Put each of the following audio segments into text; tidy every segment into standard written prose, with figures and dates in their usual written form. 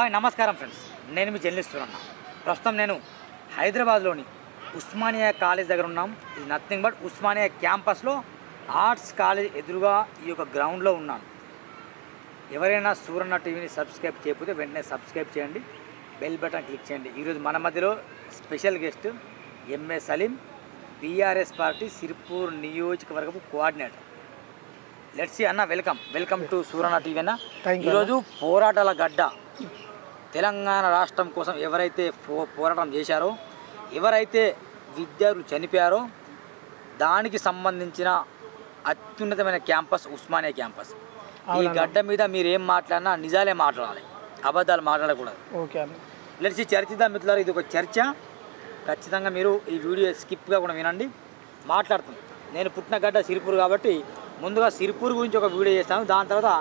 Hi నమస్కారం friends, నేను మీ journalist అన్న. ప్రస్తుతం నేను హైదరాబాద్లోని ఉస్మానియా కాలేజ్ దగ్గర ఉన్నాం. ఇది నథింగ్ బట్ ఉస్మానియా క్యాంపస్లో ఆర్ట్స్ కాలేజ్ ఎదురుగా ఈ యొక్క గ్రౌండ్లో ఉన్నాను. ఎవరైనా సూరన్న టీవీని సబ్స్క్రైబ్ చేయకపోతే వెంటనే సబ్స్క్రైబ్ చేయండి, బెల్ బటన్ క్లిక్ చేయండి. ఈరోజు మన మధ్యలో special guest M A Saleem, BRS party Sirpur నియోజకవర్గపు కోఆర్డినేటర్. లెట్స్ సీ అన్న, వెల్కమ్ టు సూరన్న టీవీ అన్న. ఈరోజు పోరాటాల గడ్డ తెలంగాణ రాష్ట్రం కోసం ఎవరైతే పోరాటం చేశారో, ఎవరైతే విద్యార్థులు చనిపోయారో దానికి సంబంధించిన అత్యున్నతమైన క్యాంపస్ ఉస్మానియా క్యాంపస్. ఈ గడ్డ మీద మీరు ఏం మాట్లాడినా నిజాలే మాట్లాడాలి, అబద్ధాలు మాట్లాడకూడదు. ఓకే, లెట్స్ చర్చిద్దాం మిత్రులారా. ఇది ఒక చర్చ. ఖచ్చితంగా మీరు ఈ వీడియో స్కిప్గా కూడా వినండి. మాట్లాడుతుంది. నేను పుట్టిన గడ్డ సిరిపూర్ కాబట్టి ముందుగా సిరిపూర్ గురించి ఒక వీడియో చేస్తాను. దాని తర్వాత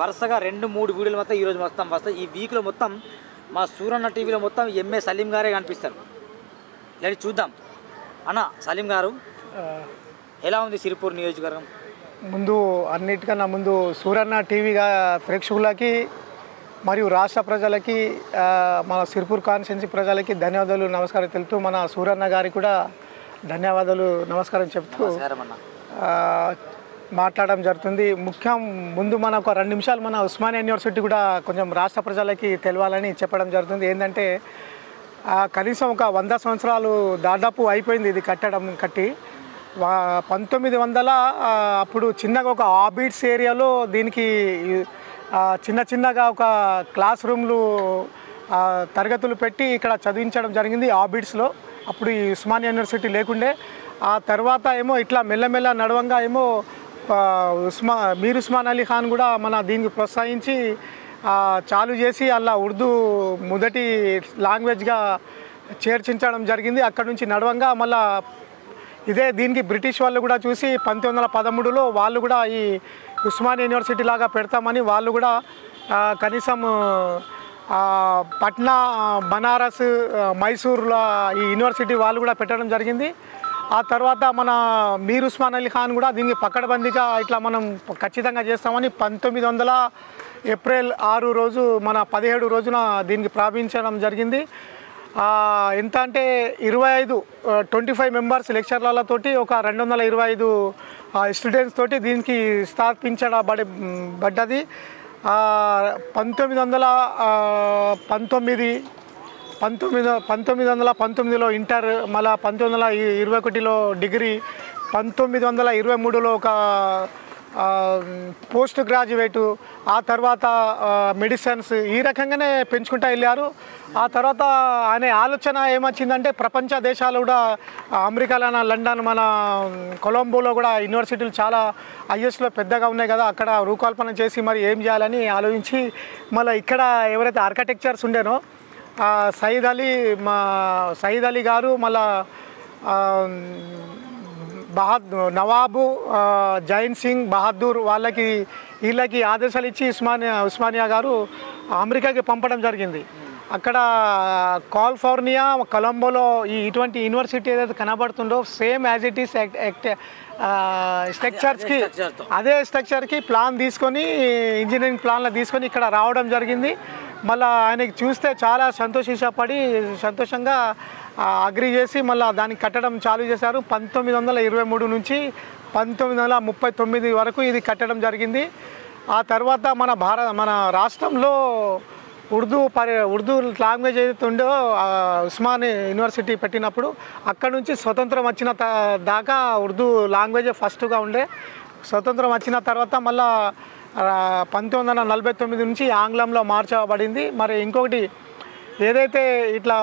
వరుసగా 2-3 వీడియోలు మొత్తం ఈరోజు మొత్తం వస్తాయి. ఈ వీక్లో మొత్తం మా సూరన్న టీవీలో మొత్తం ఎంఏ సలీం గారే కనిపిస్తారు. లేదు చూద్దాం. అన్న సలీం గారు, ఎలా ఉంది సిరిపూర్ నియోజకవర్గం? అన్నిటికన్నా ముందు సూరన్న టీవీగా ప్రేక్షకులకి మరియు రాష్ట్ర ప్రజలకి, మన సిరిపూర్ కాన్స్టిట్యున్సీ ప్రజలకి ధన్యవాదాలు, నమస్కారం తెలుపుతూ మన సూరన్న గారికి కూడా ధన్యవాదాలు, నమస్కారం చెప్తూ మాట్లాడడం జరుగుతుంది. ముందు మన ఒక 2 నిమిషాలు మన ఉస్మానియా యూనివర్సిటీ కూడా కొంచెం రాష్ట్ర ప్రజలకి తెలవాలని చెప్పడం జరుగుతుంది. ఏంటంటే కనీసం ఒక 100 సంవత్సరాలు దాదాపు అయిపోయింది ఇది కట్టి. 1900 అప్పుడు చిన్నగా ఒక ఆబిట్స్ ఏరియాలో దీనికి చిన్నగా ఒక క్లాస్ రూమ్లు తరగతులు పెట్టి ఇక్కడ చదివించడం జరిగింది ఆబిట్స్లో. అప్పుడు ఈ ఉస్మానియా యూనివర్సిటీ లేకుండే. ఆ తర్వాత ఏమో ఇట్లా మెల్లమెల్ల నడవంగా ఏమో మీర్ ఉస్మాన్ అలీ ఖాన్ కూడా మన దీనికి ప్రోత్సహించి చాలు చేసి అలా ఉర్దూ మొదటి లాంగ్వేజ్గా చేర్చించడం జరిగింది. అక్కడ నుంచి నడవంగా మళ్ళా దీనికి బ్రిటిష్ వాళ్ళు కూడా చూసి 1913లో వాళ్ళు కూడా ఈ ఉస్మానియా యూనివర్సిటీ లాగా పెడతామని వాళ్ళు కూడా కనీసం పట్నా, బనారస్, మైసూర్లో ఈ యూనివర్సిటీ వాళ్ళు కూడా పెట్టడం జరిగింది. ఆ తర్వాత మన మీర్ ఉస్మాన్ అలీ ఖాన్ కూడా దీనికి పకడ్బందీగా ఇట్లా మనం ఖచ్చితంగా చేస్తామని 1900 ఏప్రిల్ 6 రోజు మన 17 రోజున దీనికి ప్రారంభించడం జరిగింది. ఎంత అంటే 25 మెంబర్స్ లెక్చరర్లతోటి ఒక 225 స్టూడెంట్స్ తోటి దీనికి స్థాపించబడ్డది. 1919లో ఇంటర్, మళ్ళీ 1921లో డిగ్రీ, 1923లో ఒక పోస్ట్ గ్రాడ్యుయేటు, ఆ తర్వాత మెడిసిన్స్, ఈ రకంగానే పెంచుకుంటూ వెళ్ళారు. ఆ తర్వాత ఆయన ఆలోచన ఏమొచ్చిందంటే ప్రపంచ దేశాలు కూడా అమెరికాలో, లండన్, మన కొలంబోలో కూడా యూనివర్సిటీలు చాలా ఐఎస్లో పెద్దగా ఉన్నాయి కదా, అక్కడ రూపకల్పన చేసి మరి ఏం చేయాలని ఆలోచించి మళ్ళీ ఇక్కడ ఎవరైతే ఆర్కిటెక్చర్స్ ఉండేనో సయీద్ అలీ గారు, మళ్ళా నవాబు జైన్ సింగ్ బహదూర్ వీళ్ళకి ఆదేశాలు ఇచ్చి ఉస్మానియా గారు అమెరికాకి పంపడం జరిగింది. అక్కడ కాలిఫోర్నియా, కొలంబోలో ఇటువంటి యూనివర్సిటీ ఏదైతే కనబడుతుందో సేమ్ యాజ్ ఇట్ ఈస్ స్ట్రక్చర్స్కి అదే స్ట్రక్చర్కి ప్లాన్ తీసుకొని, ఇంజనీరింగ్ ప్లాన్లు తీసుకొని ఇక్కడ రావడం జరిగింది. మళ్ళీ ఆయనకి చూస్తే చాలా సంతోషంగా అగ్రి చేసి మళ్ళీ దానికి కట్టడం చాలు చేశారు. 1923 నుంచి 1939 వరకు ఇది కట్టడం జరిగింది. ఆ తర్వాత మన రాష్ట్రంలో ఉర్దూ లాంగ్వేజ్ ఏదైతే ఉందో ఉస్మాన్ యూనివర్సిటీ పెట్టినప్పుడు అక్కడ నుంచి స్వతంత్రం వచ్చిన దాకా ఉర్దూ లాంగ్వేజే ఫస్ట్గా ఉండే. స్వతంత్రం వచ్చిన తర్వాత మళ్ళా 1949 నుంచి ఆంగ్లంలో మార్చబడింది. మరి ఇంకొకటి ఏదైతే ఇట్లా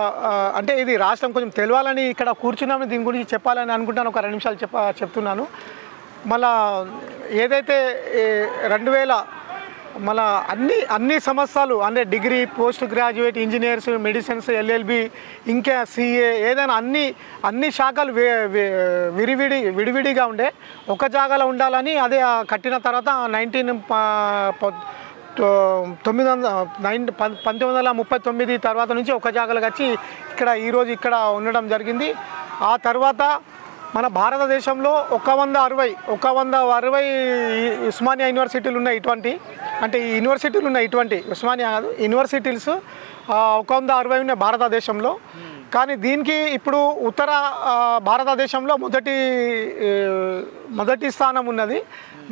అంటే ఇది రాష్ట్రం కొంచెం తెలవాలని ఇక్కడ కూర్చున్నామని దీని గురించి చెప్పాలని అనుకుంటాను. ఒక 2 నిమిషాలు చెప్తున్నాను. మళ్ళా ఏదైతే 2000 మళ్ళా అన్ని సంవత్సరాలు అంటే degree, post graduate, engineers, medicines, LLB, ఇంకా సిఏ, ఏదైనా అన్ని శాఖలు విడివిడిగా ఉండే ఒక జాగాలో ఉండాలని అదే కట్టిన తర్వాత 1939 తర్వాత నుంచి ఒక జాగాలకు వచ్చి ఈరోజు ఇక్కడ ఉండడం జరిగింది. ఆ తర్వాత మన భారతదేశంలో 160 ఉస్మానియా యూనివర్సిటీలు ఉన్నాయి. అంటే ఈ యూనివర్సిటీలు ఉన్నాయి, ఉస్మానియా కాదు, యూనివర్సిటీస్ 160 ఉన్నాయి భారతదేశంలో. కానీ దీనికి ఇప్పుడు ఉత్తర భారతదేశంలో మొదటి స్థానం ఉన్నది.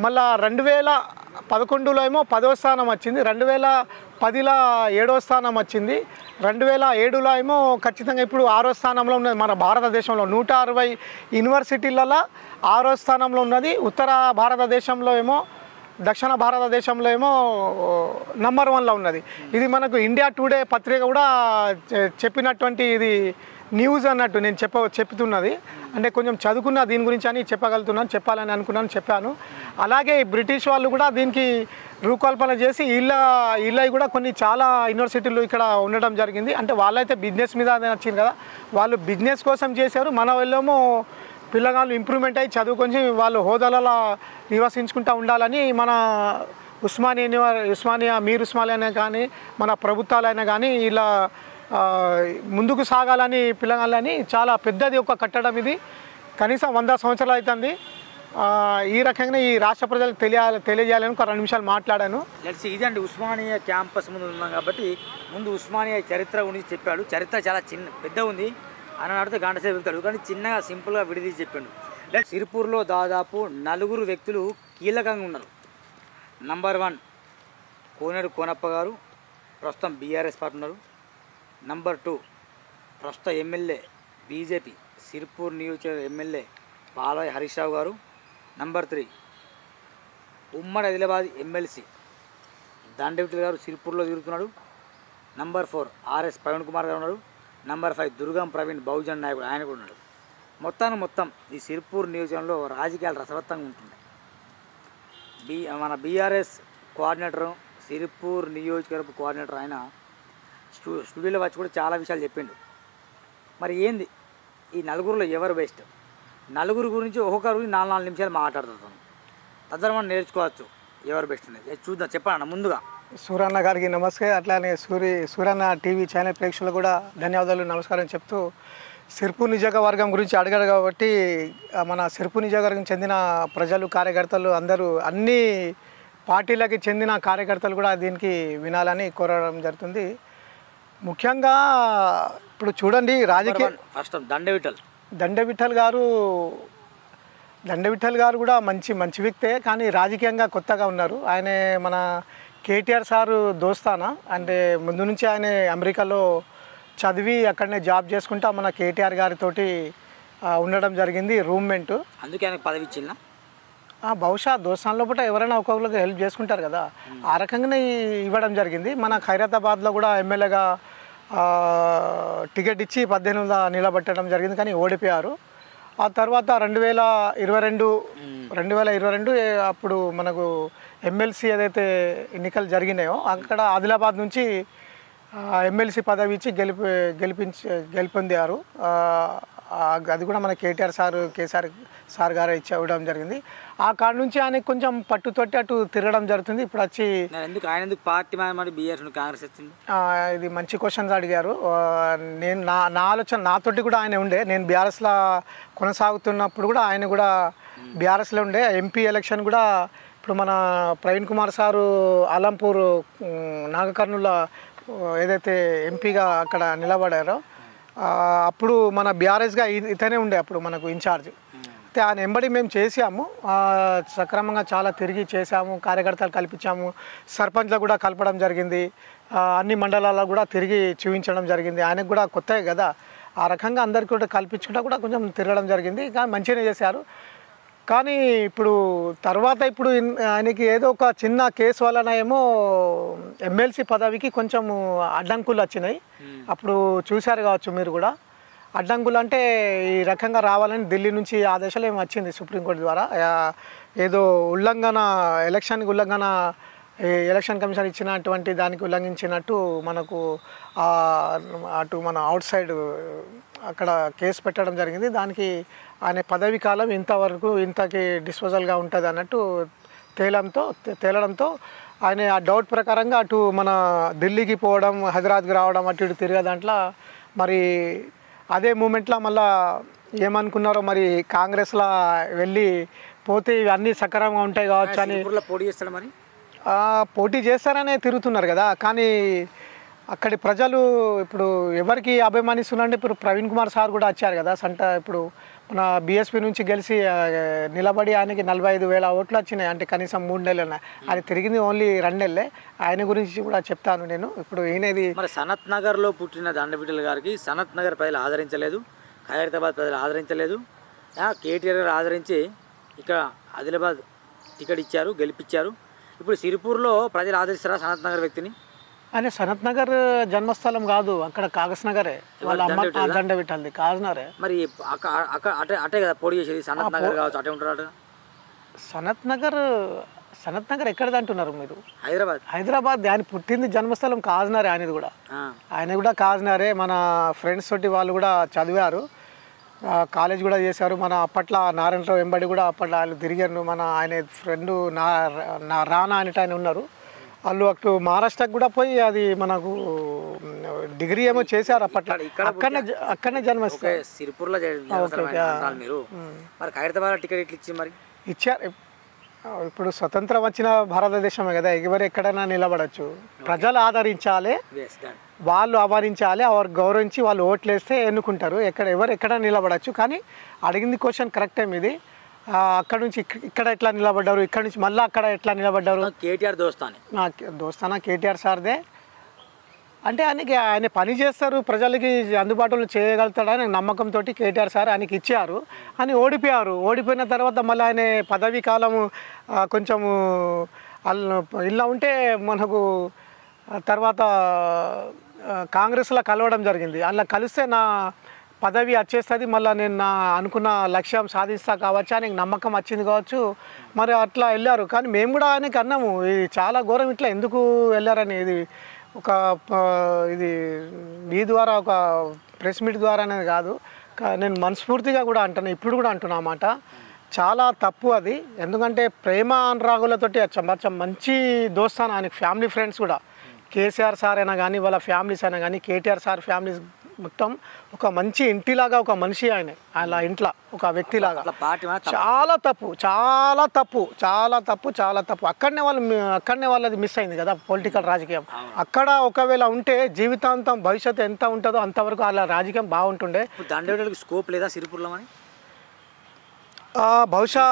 మళ్ళా 2011లో ఏమో 10వ స్థానం వచ్చింది, 2010లో 7వ స్థానం వచ్చింది, 2007లో ఏమో ఖచ్చితంగా ఇప్పుడు 6వ స్థానంలో ఉన్నది. మన భారతదేశంలో 160 యూనివర్సిటీలలో 6వ స్థానంలో ఉన్నది. ఉత్తర భారతదేశంలో ఏమో, దక్షిణ భారతదేశంలో ఏమో నంబర్ 1లో ఉన్నది. ఇది మనకు ఇండియా టుడే పత్రిక కూడా చెప్పినటువంటి ఇది న్యూస్ అన్నట్టు నేను చెప్తున్నది. అంటే కొంచెం చదువుకున్న దీని గురించి అని చెప్పాలని చెప్పాను. అలాగే బ్రిటిష్ వాళ్ళు కూడా దీనికి రూపకల్పన చేసి ఇళ్ళ కూడా కొన్ని చాలా యూనివర్సిటీలు ఇక్కడ ఉండడం జరిగింది. అంటే వాళ్ళైతే బిజినెస్ మీద వచ్చింది కదా, వాళ్ళు బిజినెస్ కోసం చేశారు. మన వాళ్ళేమో పిల్లగాళ్ళు ఇంప్రూవ్మెంట్ అయ్యి చదువుకొని వాళ్ళు హోదాలలో నివసించుకుంటూ ఉండాలని మన ఉస్మానియా మీర్ ఉస్మానియా కానీ మన ప్రభుత్వాలైనా కానీ ఇలా ముందుకు సాగాలని పిల్లగాళ్ళని చాలా పెద్దది ఒక కట్టడం. ఇది కనీసం 100 సంవత్సరాలు అవుతుంది. ఈ రకంగా ఈ రాష్ట్ర ప్రజలకు తెలియజేయాలని ఒక 2 నిమిషాలు మాట్లాడాను. ఇదండి ఉస్మానియా క్యాంపస్ ముందు ఉన్నాం కాబట్టి ముందు ఉస్మానియా చరిత్ర గురించి చెప్పాడు. చరిత్ర చాలా పెద్ద ఉంది అని అడిగితే గంట సేపు చెప్తాడు, కానీ చిన్నగా సింపుల్గా విడిదీసి చెప్పాడు. సిరిపూర్లో దాదాపు 4 వ్యక్తులు కీలకంగా ఉన్నారు. నంబర్ 1 కోనేరు కోనప్ప గారు, ప్రస్తుతం బీఆర్ఎస్ పార్టీ ఉన్నారు. నంబర్ 2 ప్రస్తుత ఎమ్మెల్యే బీజేపీ సిరిపూర్ నియోజకవర్గ ఎమ్మెల్యే పాలయ్య హరీష్ రావు గారు. నంబర్ 3 ఉమ్మడి ఆదిలాబాద్ ఎమ్మెల్సీ దండవిఠల్ గారు సిరిపూర్లో తిరుగుతున్నాడు. నంబర్ 4 ఆర్ఎస్ ప్రవీణ్ కుమార్ గారు ఉన్నారు. నంబర్ 5 దుర్గం ప్రవీణ్ బహుజన్ నాయకుడు, ఆయన కూడా ఉన్నాడు. మొత్తం ఈ సిరిపూర్ నియోజకవర్గంలో రాజకీయాలు రసవత్తంగా ఉంటుండే. మన బీఆర్ఎస్ కోఆర్డినేటర్, సిరిపూర్ నియోజకవర్గ కోఆర్డినేటర్ ఆయన స్టూడియోలో వచ్చి కూడా చాలా విషయాలు చెప్పిండు. మరి ఏంది ఈ నలుగురిలో ఎవరు బెస్ట్? నలుగురు గురించి ఒక్కొక్కరి గురించి 4 నిమిషాలు మాట్లాడుతాను. తద్వారా మనం నేర్చుకోవచ్చు ఎవరు బెస్ట్ అనేది. చూద్దాం, చెప్పండి ముందుగా. సూరన్న గారికి నమస్తే. అట్లానే సూరన్న టీవీ ఛానల్ ప్రేక్షకులు కూడా ధన్యవాదాలు, నమస్కారం చెప్తూ, సిరిపూర్ నియోజకవర్గం గురించి అడిగారు కాబట్టి మన సిరిపూర్ నియోజకవర్గం చెందిన ప్రజలు, కార్యకర్తలు అందరూ అన్ని పార్టీలకి చెందిన కార్యకర్తలు కూడా దీనికి వినాలని కోరడం జరుగుతుంది. ముఖ్యంగా ఇప్పుడు చూడండి, రాజకీయ ఫస్ట్ దండవిఠల్ గారు కూడా మంచి వ్యక్తే, కానీ రాజకీయంగా కొత్తగా ఉన్నారు. ఆయన మన కేటీఆర్ సారు దోస్తానా, అంటే ముందు నుంచి ఆయన అమెరికాలో చదివి అక్కడనే జాబ్ చేసుకుంటా మన కేటీఆర్ గారితోటి ఉండడం జరిగింది, రూమ్మేట్. అందుకే ఆయనకు పదవి ఇచ్చిందా? బహుశా దోస్తాన్లో పూట ఎవరైనా ఒక్కొక్కరికి హెల్ప్ చేసుకుంటారు కదా, ఆ రకంగానే ఇవ్వడం జరిగింది. మన ఖైరతాబాద్లో కూడా ఎమ్మెల్యేగా టికెట్ ఇచ్చి 18 నిలబెట్టడం జరిగింది, కానీ ఓడిపోయారు. ఆ తర్వాత 2022 అప్పుడు మనకు ఎమ్మెల్సీ ఏదైతే ఎన్నికలు జరిగినాయో అక్కడ ఆదిలాబాద్ నుంచి ఎమ్మెల్సీ పదవి ఇచ్చి గెలుపొందారు. అది కూడా మన కేటీఆర్ సార్ గారు ఇవ్వడం జరిగింది. ఆ కాడ నుంచి ఆయనకు కొంచెం పట్టుతోటి అటు తిరగడం జరుగుతుంది. ఇప్పుడు వచ్చి పార్టీ కాంగ్రెస్ వచ్చింది, ఇది మంచి క్వశ్చన్స్ అడిగారు. నేను నా ఆలోచన నాతోటి కూడా ఆయన ఉండే, నేను బీఆర్ఎస్లో కొనసాగుతున్నప్పుడు కూడా ఆయన కూడా బీఆర్ఎస్లో ఉండే. ఎంపీ ఎలక్షన్ కూడా ఇప్పుడు మన ప్రవీణ్ కుమార్ సారు అలంపూర్ నాగకర్నూల్లో ఏదైతే ఎంపీగా అక్కడ నిలబడారో అప్పుడు మన బీఆర్ఎస్గా ఇతనే ఉండే అప్పుడు మనకు ఇన్ఛార్జ్. అయితే ఆయన వెంబడి మేము చేసాము, సక్రమంగా చాలా తిరిగి చేసాము, కార్యకర్తలు కల్పించాము, సర్పంచ్లో కూడా కలపడం జరిగింది, అన్ని మండలాల్లో కూడా తిరిగి చూపించడం జరిగింది. ఆయనకు కూడా కొత్తగా కదా, ఆ రకంగా అందరికీ కూడా కల్పించుకుంటా కూడా కొంచెం తిరగడం జరిగింది, కానీ మంచిగానే చేశారు. కానీ ఇప్పుడు ఆయనకి ఏదో ఒక చిన్న కేసు వలన ఏమో ఎమ్మెల్సీ పదవికి కొంచెం అడ్డంకులు వచ్చినాయి. అప్పుడు చూశారు కావచ్చు మీరు కూడా. అడ్డంకులు అంటే ఈ రకంగా రావాలని ఢిల్లీ నుంచి ఆదేశాలు ఏమి వచ్చింది సుప్రీంకోర్టు ద్వారా. ఏదో ఎలక్షన్ కమిషన్ ఇచ్చినటువంటి దానికి ఉల్లంఘించినట్టు మనకు అటు మన అవుట్ సైడ్ అక్కడ కేసు పెట్టడం జరిగింది. దానికి ఆయన పదవి కాలం ఇంతకి డిస్పోజల్గా ఉంటుంది అన్నట్టు తేలడంతో ఆయన ఆ డౌట్ ప్రకారంగా అటు మన ఢిల్లీకి పోవడం, హైదరాబాద్కి రావడం, అటు ఇటు తిరిగే దాంట్లో మరి అదే మూమెంట్లో మళ్ళా ఏమనుకున్నారో మరి కాంగ్రెస్లో వెళ్ళి పోతే ఇవన్నీ సక్రమంగా ఉంటాయి కావచ్చు అని సిరిపుర్లో పోటీ చేస్తాడు మరి. పోటీ చేస్తారనే తిరుగుతున్నారు కదా. కానీ అక్కడి ప్రజలు ఇప్పుడు ఎవరికి అభిమానిస్తున్నారంటే ఇప్పుడు ప్రవీణ్ కుమార్ సార్ కూడా వచ్చారు కదా ఇప్పుడు మన బీఎస్పీ నుంచి గెలిచి నిలబడి ఆయనకి 45,000 ఓట్లు వచ్చినాయి. అంటే కనీసం 3 నెలలు అది తిరిగింది ఓన్లీ 2 నెలలే. ఆయన గురించి కూడా చెప్తాను నేను. ఇప్పుడు ఈయనది మరి సనత్ నగర్లో పుట్టిన దండబిడ్డల గారికి సనత్ నగర్ ప్రజలు ఆదరించలేదు, ఖైరతాబాద్ ప్రజలు ఆదరించలేదు. కేటీఆర్ గారు ఆదరించి ఇక్కడ ఆదిలాబాద్ టికెట్ ఇచ్చారు, గెలిపించారు. ఇప్పుడు సిరిపూర్లో ప్రజలు ఆదరిస్తారా సనత్ నగర్ వ్యక్తిని? ఆయన సనత్ నగర్ జన్మస్థలం కాదు, అక్కడ కాగస్ నగరే వాళ్ళ అమ్మ దండ పెట్టాలి కాజ్నగరే. మరి అటే కదా పోటీ చేసేది, సనత్ నగర్ కావచ్చు, అటే ఉంటారు. సనత్ నగర్ ఎక్కడిది అంటున్నారు మీరు? హైదరాబాద్. ఆయన పుట్టింది జన్మస్థలం కాజ్నరే, ఆయనది కూడా. ఆయన కూడా కాజ్నరే. మన ఫ్రెండ్స్ తోటి వాళ్ళు కూడా చదివారు, కాలేజ్ కూడా చేశారు. మన అప్పట్లో నారాయణరావు వెంబడి కూడా అప్పట్లో వాళ్ళు తిరిగారు. ఆయన ఫ్రెండు రానా అనేట ఆయన ఉన్నారు. వాళ్ళు అటు మహారాష్ట్రకు కూడా పోయి అది మనకు డిగ్రీ ఏమో చేశారు అప్పట్లో. అక్కడనే జన్మస్థానం సిరిపూర్లో మీరు. మరి ఖైరతాబాద్ టికెట్ ఎట్లా ఇచ్చి మరి ఇచ్చారు? ఇప్పుడు స్వతంత్రం వచ్చిన భారతదేశమే కదా, ఎవరు ఎక్కడైనా నిలబడచ్చు. ప్రజలు ఆదరించాలి, వాళ్ళు ఆదరించాలి, వారు గౌరవించి వాళ్ళు ఓట్లు వేస్తే ఎన్నుకుంటారు. ఎవరు ఎక్కడ నిలబడచ్చు. కానీ అడిగింది క్వశ్చన్ కరెక్టే మీది. అక్కడ నుంచి ఇక్కడ ఎట్లా నిలబడ్డారు, ఇక్కడ నుంచి మళ్ళీ అక్కడ ఎట్లా నిలబడ్డారు? కేటీఆర్ దోస్తానా కేటీఆర్ సార్దే. అంటే ఆయన పని చేస్తారు, ప్రజలకి అందుబాటులో చేయగలుగుతాడని నమ్మకంతో కేటీఆర్ సార్ ఆయనకి ఇచ్చారు. అని ఓడిపోయారు. ఓడిపోయిన తర్వాత మళ్ళీ ఆయన పదవీ కాలము కొంచెము ఇలా ఉంటే మనకు తర్వాత కాంగ్రెస్లో కలవడం జరిగింది. అలా కలిస్తే నా పదవి వచ్చేస్తుంది, మళ్ళీ నేను నా అనుకున్న లక్ష్యం సాధిస్తా కావచ్చు అని నమ్మకం వచ్చింది కావచ్చు. మరి అట్లా వెళ్ళారు. కానీ మేము కూడా ఆయనకి అన్నాము, ఇది చాలా ఘోరం, ఇట్లా ఎందుకు వెళ్ళారని. ఇది మీ ద్వారా ఒక ప్రెస్ మీట్ ద్వారా అనేది కాదు, నేను మనస్ఫూర్తిగా కూడా అంటాను, ఇప్పుడు కూడా అంటున్నా అన్నమాట. చాలా తప్పు అది. ఎందుకంటే ప్రేమ అనురాగులతోటి మంచి దోస్తాను ఆయనకి. ఫ్యామిలీ ఫ్రెండ్స్ కూడా కేసీఆర్ సార్ అయినా కానీ వాళ్ళ ఫ్యామిలీస్ అయినా కానీ, కేటీఆర్ సార్ ఫ్యామిలీస్ మొత్తం ఒక మంచి ఇంటిలాగా ఒక మనిషి ఆయన. అలా ఇంట్లో ఒక వ్యక్తిలాగా. చాలా తప్పు, చాలా తప్పు, చాలా తప్పు, చాలా తప్పు. అక్కడనే వాళ్ళది మిస్ అయింది కదా పొలిటికల్ రాజకీయం. అక్కడ ఒకవేళ ఉంటే జీవితాంతం భవిష్యత్తు ఎంత ఉంటుందో అంతవరకు అలా రాజకీయం బాగుంటుండే. స్కోప్ లేదా సిరిపుర్లో? బహుశా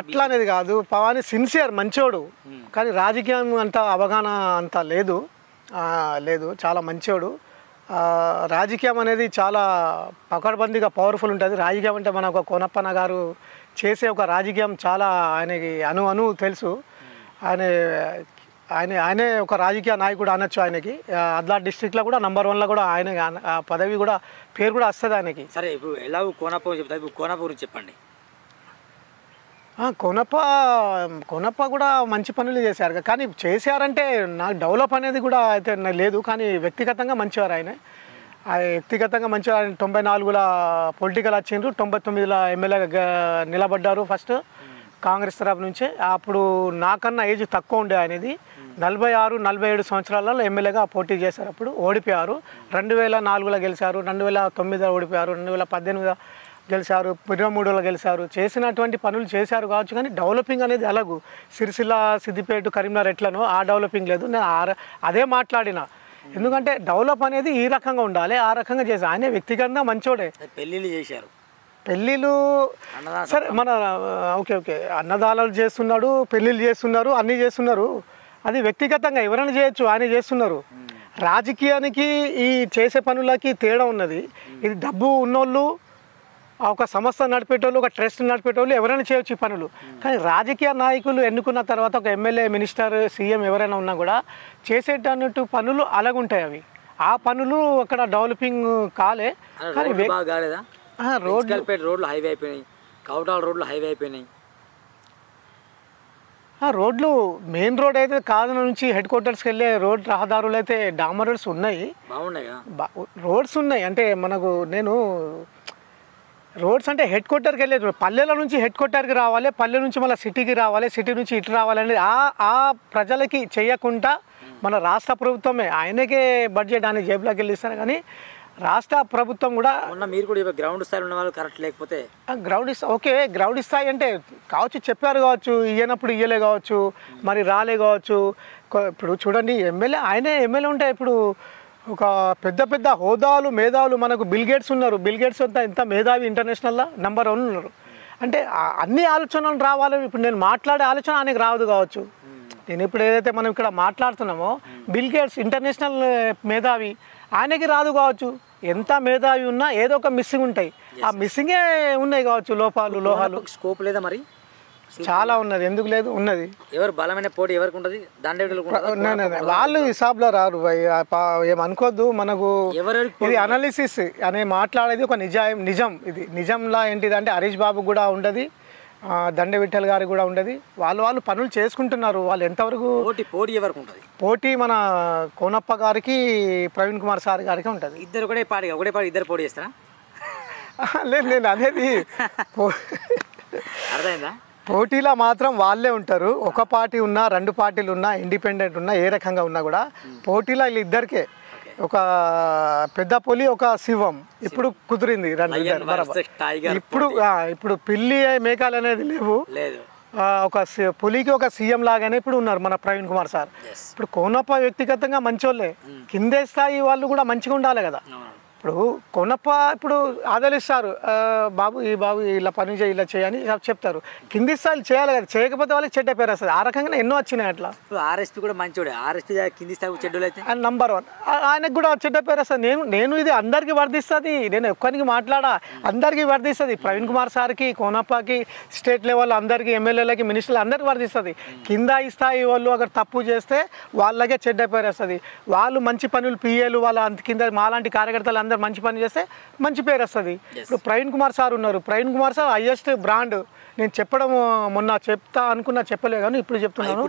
అట్లా అనేది కాదు. పవాని సిన్సియర్ మంచోడు, కానీ రాజకీయం అంత అవగాహన అంత లేదు. చాలా మంచోడు. రాజకీయం అనేది చాలా పకడ్బందీగా పవర్ఫుల్ ఉంటుంది. రాజకీయం అంటే మన ఒక కోనప్పన్న గారు చేసే ఒక రాజకీయం చాలా ఆయనకి అను తెలుసు. ఆయనే ఒక రాజకీయ నాయకుడు అనొచ్చు ఆయనకి. ఆదిలాబాద్ డిస్ట్రిక్ట్లో కూడా నంబర్ 1లో కూడా ఆయన పదవి కూడా పేరు కూడా వస్తుంది ఆయనకి. సరే, ఇప్పుడు ఎలా కోనప్ప చెప్తా, ఇప్పుడు కోనప్ప గురించి చెప్పండి. కోనప్ప కూడా మంచి పనులు చేశారు. కానీ చేశారంటే నాకు డెవలప్ అనేది కూడా అయితే లేదు. కానీ వ్యక్తిగతంగా మంచివారు ఆయన. వ్యక్తిగతంగా మంచిగా 94లో పొలిటికల్ వచ్చిండ్రు, 99లో ఎమ్మెల్యేగా నిలబడ్డారు ఫస్ట్ కాంగ్రెస్ తరఫు నుంచే. అప్పుడు నాకన్నా ఏజ్ తక్కువ ఉండే ఆయనది. 46, 47 సంవత్సరాలలో ఎమ్మెల్యేగా పోటీ చేశారు. అప్పుడు ఓడిపోయారు. 2004లో గెలిచారు, 2009లో ఓడిపోయారు, 2018లో గెలిచారు, 23లో గెలిచారు. చేసినటువంటి పనులు చేశారు కావచ్చు, కానీ డెవలపింగ్ అనేది అలాగూ సిరిసిల్ల, సిద్దిపేట, కరీంనగర్ ఎట్లనో ఆ డెవలపింగ్ లేదు. నేను అదే మాట్లాడిన. ఎందుకంటే డెవలప్ అనేది ఈ రకంగా ఉండాలి, ఆ రకంగా చేశారు. ఆయన వ్యక్తిగతంగా మంచోడే. పెళ్ళిళ్ళు చేశారు, పెళ్ళిళ్ళు సరే మన ఓకే అన్నదానాలు చేస్తున్నాడు, పెళ్ళిళ్ళు చేస్తున్నారు, అన్నీ చేస్తున్నారు. అది వ్యక్తిగతంగా ఎవరైనా చేయొచ్చు, ఆయన చేస్తున్నారు. రాజకీయానికి ఈ చేసే పనులకి తేడా ఉన్నది. ఇది డబ్బు ఉన్నోళ్ళు, ఒక సంస్థ నడిపేటోళ్ళు, ఒక ట్రస్ట్ నడిపేటోళ్ళు ఎవరైనా చేయొచ్చు ఈ పనులు. కానీ రాజకీయ నాయకులు ఎన్నుకున్న తర్వాత ఒక ఎమ్మెల్యే, మినిస్టర్, సీఎం ఎవరైనా ఉన్నా కూడా చేసేటన్నట్టు పనులు అలాగుంటాయి. అవి ఆ పనులు అక్కడ డెవలపింగ్ కాలే. కానీ రోడ్లు హైవే అయిపోయినాయి, కౌటాల రోడ్లు హైవే అయిపోయినాయి. రోడ్లు మెయిన్ రోడ్ అయితే కాదు నుంచి హెడ్ క్వార్టర్స్కి వెళ్ళే రోడ్ రహదారులు అయితే డామర్ రోడ్స్ ఉన్నాయి, రోడ్స్ ఉన్నాయి. అంటే నేను రోడ్స్ అంటే హెడ్ క్వార్టర్కి వెళ్ళేది, పల్లెల నుంచి హెడ్ క్వార్టర్కి రావాలి, పల్లె నుంచి మళ్ళీ సిటీకి రావాలి, సిటీ నుంచి ఇటు రావాలని ఆ ప్రజలకి చేయకుండా మన రాష్ట్ర ప్రభుత్వమే ఆయనకే బడ్జెట్ ఆయన జేబులోకి వెళ్ళి ఇస్తారు. కానీ రాష్ట్ర ప్రభుత్వం కూడా మొన్న మీరు కూడా గ్రౌండ్ స్థాయిలో ఉన్న వాళ్ళు కరెక్ట్ లేకపోతే ఓకే గ్రౌండ్ స్థాయి అంటే కావచ్చు, చెప్పారు కావచ్చు, ఇయ్యనప్పుడు ఇయ్యలే కావచ్చు, మరి రాలే కావచ్చు. ఇప్పుడు చూడండి ఆయనే ఎమ్మెల్యే ఉంటే ఇప్పుడు ఒక పెద్ద పెద్ద హోదాలు మేధావులు మనకు బిల్ గేట్స్ ఉన్నారు. బిల్ గేట్స్ అంతా ఎంత మేధావి ఇంటర్నేషనల్లో నెంబర్ 1 ఉన్నారు. అంటే అన్ని ఆలోచనలు రావాలి. ఇప్పుడు నేను మాట్లాడే ఆలోచన ఆయనకు రావద్దు కావచ్చు. నేను ఇప్పుడు ఏదైతే మనం ఇక్కడ మాట్లాడుతున్నామో బిల్ గేట్స్ ఇంటర్నేషనల్ మేధావి, ఆయనకి రాదు కావచ్చు. ఎంత మేధావి ఉన్నా ఏదో ఒక మిస్సింగ్ ఉంటాయి. ఆ మిస్సింగే ఉన్నాయి కావచ్చు, లోహాలు. స్కోప్ లేదా మరి? చాలా ఉన్నది, ఎందుకు లేదు, ఉన్నది. ఎవరు బలమైన పోటీ ఎవరికి ఉంటుంది? వాళ్ళు హిసాబ్లో రారు. ఏమనుకోద్దు, మనకు ఇది అనాలిసిస్ అనే మాట్లాడేది ఒక నిజం. ఇది నిజంలా ఏంటిదంటే హరీష్ బాబు కూడా ఉండదు, దండ విఠల్ గారికి కూడా ఉండదు. వాళ్ళు పనులు చేసుకుంటున్నారు. వాళ్ళు ఎంతవరకు పోటీ ఎవరికి ఉంటుంది? పోటీ మన కోనప్ప గారికి, ప్రవీణ్ కుమార్ సార్ గారికి ఉంటుంది. ఇద్దరు ఒకటే పార్టీ ఇద్దరు పోటీ చేస్తారా? లేదు, నేను అనేది అర్థమైందా? పోటీలో మాత్రం వాళ్ళే ఉంటారు. ఒక పార్టీ ఉన్నా, 2 పార్టీలు ఉన్నా, ఇండిపెండెంట్ ఉన్నా, ఏ రకంగా ఉన్నా కూడా పోటీలో వీళ్ళిద్దరికే. ఒక పెద్ద పులి, ఒక శివం. ఇప్పుడు కుదిరింది ఇప్పుడు పిల్లి మేకాలు అనేది లేవు. ఒక పులికి ఒక సీఎం లాగానే ఇప్పుడు ఉన్నారు మన ప్రవీణ్ కుమార్ సార్. ఇప్పుడు కోనప్ప వ్యక్తిగతంగా మంచోళ్ళే, కిందే స్థాయి వాళ్ళు కూడా మంచిగా ఉండాలి కదా. ఇప్పుడు కోనప్ప ఇప్పుడు ఆదరిస్తారు, బాబు ఇలా పని చేయి, ఇలా చేయని చెప్తారు. కింది స్థాయిలు చేయాలి కదా, చేయకపోతే వాళ్ళకి చెడ్డ పేరు వస్తుంది. ఆ రకంగా ఎన్నో వచ్చినాయి అట్లా. ఆర్ఎస్పీ కూడా మంచోడే, ఆర్ఎస్పీ కింది స్థాయి చెడ్డలు అయితే నంబర్ 1 ఆయనకు కూడా చెడ్డ పేరు వస్తుంది. నేను ఇది అందరికీ వర్ధిస్తుంది, నేను ఒక్కరికి మాట్లాడా, అందరికీ వర్ధిస్తుంది. ప్రవీణ్ కుమార్ సార్కి, కోనప్పకి, స్టేట్ లెవెల్ అందరికీ, ఎమ్మెల్యేలకి, మినిస్టర్లు అందరికీ వర్ధిస్తుంది. కింద ఈ స్థాయి వాళ్ళు అక్కడ తప్పు చేస్తే వాళ్ళకే చెడ్డ పేరు వస్తుంది. వాళ్ళు మంచి పనులు పిఏలు వాళ్ళ కింద మాలాంటి కార్యకర్తలు అందరూ మంచి పని చేస్తే మంచి పేరు వస్తుంది. ఇప్పుడు ప్రవీణ్ కుమార్ సార్ ఉన్నారు. Praveen Kumar sir highest brand. నేను చెప్పడం మొన్న చెప్తా అనుకున్నా, చెప్పలేదు కానీ ఇప్పుడు చెప్తున్నాను.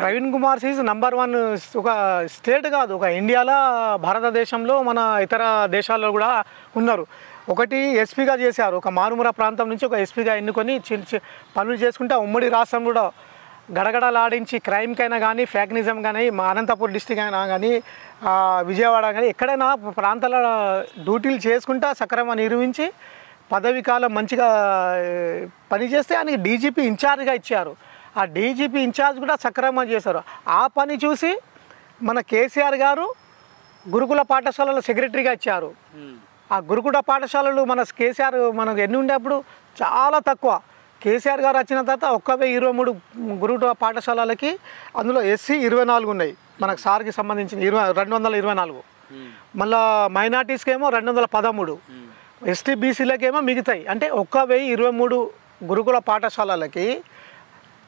Praveen Kumar is number 1. ఒక స్టేట్ కాదు, ఒక ఇండియాలో, భారతదేశంలో, మన ఇతర దేశాల్లో కూడా ఉన్నారు. ఒకటి ఎస్పీగా చేశారు, ఒక మారుమూల ప్రాంతం నుంచి ఒక ఎస్పీగా ఎన్నుకొని పనులు చేసుకుంటే ఉమ్మడి రాష్ట్రం కూడా గడగడలాడించి, క్రైమ్కైనా కానీ, ఫ్యాక్నిజం కానీ, మా అనంతపూర్ డిస్టిక్ అయినా కానీ, విజయవాడ కానీ, ఎక్కడైనా ప్రాంతాల డ్యూటీలు చేసుకుంటా సక్రమంగా నిర్వహించి పదవి కాలం మంచిగా పనిచేస్తే ఆయనకి డీజీపీ ఇన్ఛార్జ్గా ఇచ్చారు. ఆ డీజీపీ ఇన్ఛార్జ్ కూడా సక్రమంగా చేశారు. ఆ పని చూసి మన కేసీఆర్ గారు గురుకుల పాఠశాలలో సెక్రటరీగా ఇచ్చారు. ఆ గురుకుల పాఠశాలలు మన కేసీఆర్ మనకు ఎన్ని ఉండే అప్పుడు చాలా తక్కువ. కేసీఆర్ గారు వచ్చిన తర్వాత 1,023 గురుకుల పాఠశాలలకి, అందులో ఎస్సీ 24 ఉన్నాయి మనకు సార్కి సంబంధించిన 224. మళ్ళీ మైనార్టీస్కి ఏమో 213, ఎస్టీ బీసీలకేమో మిగతాయి. అంటే 1,023 గురుకుల పాఠశాలలకి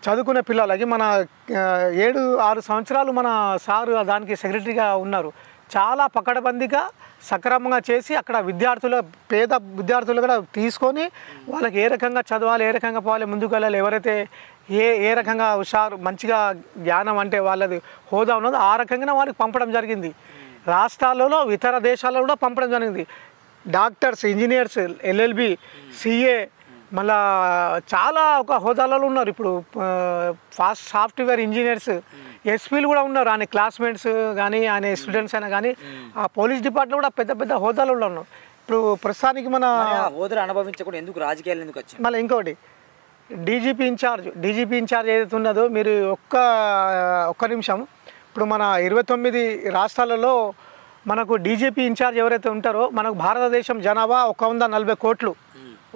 చదువుకునే పిల్లలకి మన 7-6 సంవత్సరాలు మన సారు దానికి సెక్రటరీగా ఉన్నారు. చాలా పకడ్బందీగా సక్రమంగా చేసి అక్కడ పేద విద్యార్థులు కూడా తీసుకొని వాళ్ళకి ఏ రకంగా చదవాలి, ఏ రకంగా పోవాలి, ముందుకు వెళ్ళాలి, ఎవరైతే ఏ రకంగా హుషారు మంచిగా జ్ఞానం అంటే వాళ్ళది హోదా ఉన్నదో ఆ రకంగా వాళ్ళకి పంపడం జరిగింది. రాష్ట్రాలలో, ఇతర దేశాల్లో కూడా పంపడం జరిగింది. డాక్టర్స్, ఇంజనీర్స్, ఎల్ఎల్బి, సిఏ, మళ్ళా చాలా ఒక హోదాలలో ఉన్నారు. ఇప్పుడు సాఫ్ట్వేర్ ఇంజనీర్స్, ఎస్పీలు కూడా ఉన్నారు. ఆయన క్లాస్మేట్స్ కానీ, ఆయన స్టూడెంట్స్ అయినా కానీ, ఆ పోలీస్ డిపార్ట్మెంట్ కూడా పెద్ద పెద్ద హోదాలలో ఉన్నారు. ఇప్పుడు ప్రస్తుతానికి మన హోదాలు అనుభవించకుండా ఎందుకు రాజకీయాలు ఎందుకు వచ్చాయి? మళ్ళీ ఇంకోటి డీజీపీ ఇన్ఛార్జ్ ఏదైతే ఉన్నదో, మీరు ఒక్క నిమిషం. ఇప్పుడు మన 29 రాష్ట్రాలలో మనకు డీజీపీ ఇన్ఛార్జ్ ఎవరైతే ఉంటారో, మనకు భారతదేశం జనాభా 140 కోట్లు.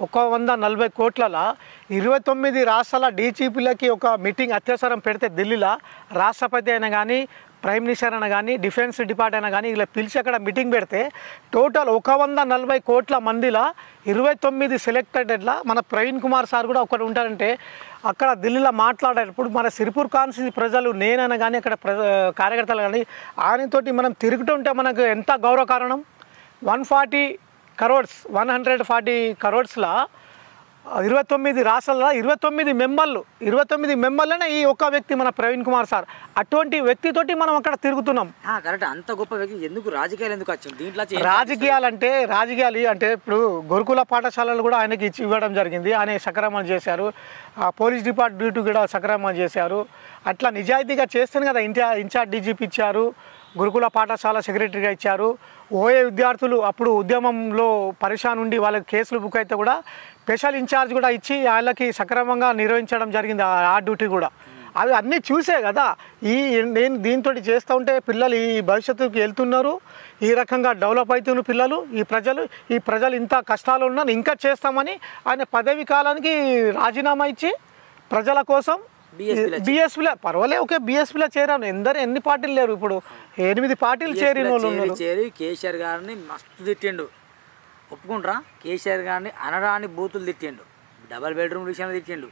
140 కోట్లలో 29 రాష్ట్రాల డీజీపీలకి ఒక మీటింగ్ అత్యవసరం పెడితే ఢిల్లీలో రాష్ట్రపతి అయినా కానీ, ప్రైమ్ మినిస్టర్ అయినా కానీ, డిఫెన్స్ డిపార్ట్మెంట్ అయినా కానీ ఇలా పిలిచి అక్కడ మీటింగ్ పెడితే టోటల్ 140 కోట్ల మందిలో 29 సెలెక్టెడ్లా మన ప్రవీణ్ కుమార్ సార్ కూడా ఒకటి ఉంటారంటే అక్కడ ఢిల్లీలో మాట్లాడేటప్పుడు మన సిరిపూర్ కాన్స్టిట్యూన్సీ ప్రజలు, నేనైనా కానీ, అక్కడ కార్యకర్తలు కానీ ఆయనతోటి మనం తిరుగుతుంటే మనకు ఎంత గౌరవ కారణం. 140 crores 29 రాష్ట్రాల్లో 29 మెంబర్లనే ఈ ఒక్క వ్యక్తి మన ప్రవీణ్ కుమార్ సార్. అటువంటి వ్యక్తితోటి మనం అక్కడ తిరుగుతున్నాం. కరెక్ట్. అంత గొప్ప వ్యక్తి ఎందుకు రాజకీయాలు ఎందుకు వచ్చింది దీంట్లో? రాజకీయాలు అంటే ఇప్పుడు గురుకుల పాఠశాలలు కూడా ఆయనకి ఇవ్వడం జరిగింది. ఆయన సక్రమం చేశారు. పోలీస్ డిపార్ట్మెంట్ కూడా సక్రమం చేశారు. అట్లా నిజాయితీగా చేస్తేనే కదా ఇన్ఛార్జ్ డీజీపీ ఇచ్చారు. గురుకుల పాఠశాల సెక్రటరీగా ఇచ్చారు. ఓఏ విద్యార్థులు అప్పుడు ఉద్యమంలో పరిశాన్ ఉండి వాళ్ళకి కేసులు బుక్ అయితే కూడా స్పెషల్ ఇన్ఛార్జ్ కూడా ఇచ్చి వాళ్ళకి సక్రమంగా నిర్వహించడం జరిగింది ఆ డ్యూటీ కూడా. అవి అన్నీ చూసే కదా నేను దీంతో చేస్తూ ఉంటే పిల్లలు ఈ భవిష్యత్తుకి వెళ్తున్నారు, ఈ రకంగా డెవలప్ అవుతున్న పిల్లలు, ఈ ప్రజలు ఇంత కష్టాలు ఉన్నారు ఇంకా చేస్తామని ఆయన పదవి కాలానికి రాజీనామా ఇచ్చి ప్రజల కోసం బీఎస్పీలో పర్వాలే ఓకే బీఎస్పీలో చేరాను. ఎన్ని పార్టీలు లేరు, ఇప్పుడు 8 పార్టీలు చేరిన వాళ్ళు ఉన్నారు. కేసీఆర్ గారిని మస్తు తిట్టిండు, ఒప్పుకుంటారా? కేసీఆర్ గారిని అనరాని బూతులు తిట్టిండు, డబల్ బెడ్రూమ్ విషయంలో తిట్టిండు,